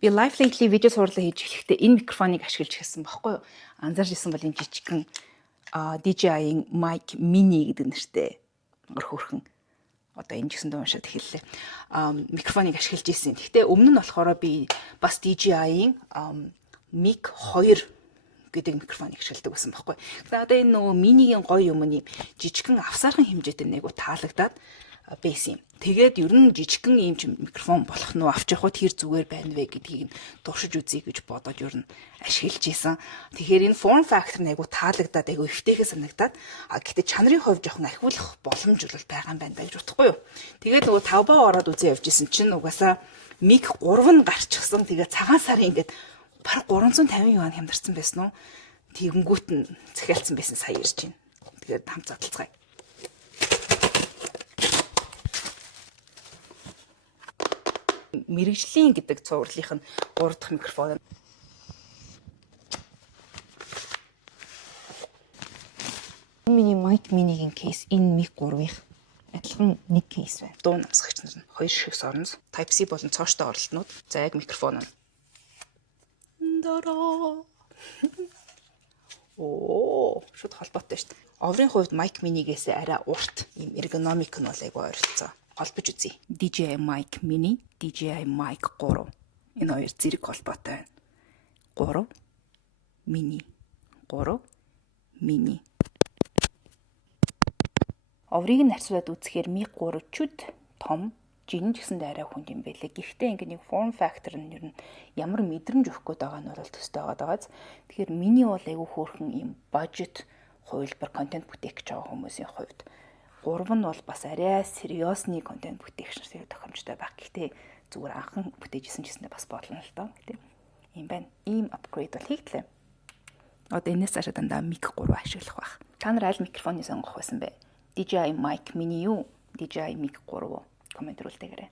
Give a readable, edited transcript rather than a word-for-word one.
Би Live Lately видео сурлаа хийж эхлэхдээ энэ микрофоныг ашиглаж хэлсэн байхгүй юу? Анзаарч ирсэн бол энэ жижигхэн DJI-ийн mic mini гэдэг нэртэй хөрхөн одоо энэ гэсэн дуу уншаад эхэллээ. Микрофоныг ашиглаж ирсэн. Гэхдээ өмнө нь болохоор би бас DJI-ийн Mic 2 гэдэг микрофоныг ашигладаг байсан байхгүй. Тэгэхээр одоо энэ нөгөө минигийн гоё юм нь жижигхэн авсаархан хэмжээтэй нэгу таалагдаад байсан юм. Тэгээд ер нь жижигхэн ийм микрофон болох нь авч явахд хэр зүгээр байна вэ гэдгийг туршиж үзье гэж бодоод ер нь ашиглаж исэн. Тэгэхээр энэ form factor нь айгу таалагдаад айгу эвтэйгээ санагдаад гэхдээ чанарын хувьд жоохон ахиулах боломж бол байгаа юм байна гэж бодохгүй юу. Тэгээд нөгөө 5 баа ороод үзээ явж исэн чинь угаасаа Mic 3 нь гарчихсан. Тэгээд цагаан сарын ингээд бараг 350 юан хямдарсан байсан уу? Тэгэнгүүт нь захиалцсан байсан сая ирж байна. Тэгээд хамт задлцгаая. Мэргэжлийн гэдэг цувралынх нь 3 дахь микрофон. Миний mic mini-гийн кейс энэ Mic 3-ийн адилхан нэг кейс байна. Дуу намсгагч нар нь 2 ширхэг сорноос Type C болон цооштой оролтнууд. За яг микрофон нь. Оо, шууд холбоотой шүү дээ. Оврын хувьд mic mini-гээс арай урт юм эргономик нь бол айгүй ойролцоо. Холбож үзье. DJI Mic Mini, DJI Mic 3. Энэ хоёр зэрэг холбоотой байна. 3 mini, 3 mini. Оврыг нь харьцуулаад үзэхээр Mic 3 чүд том, жинэн ч гэсэн арай хүнд юм байлээ. Гэхдээ ингээд нэг form factor нь ер нь ямар мэдрэмж өгөх гээд байгаа нь бол төстэй байгааз. Тэгэхээр mini бол айгүй хөөрхөн юм budget хувилбар контент бүтээх гэж байгаа хүмүүсийн хувьд 3 нь бол бас арай сериосны контент бүтээгчнэр тохиомжтой байх. Гэхдээ зүгээр анхан бүтээжсэн ч гэсэндээ бас болно л доо. Гэтэ юм байна. Ийм апгрейд бол хийгдлээ. Одоо энэс цаашаа дандаа Mic 3 ашиглах байх. Та нар аль микрофоны сонгох байсан бэ? DJI Mic Mini юу? DJI Mic 3 юу? Комент рүүлдээгээрэй.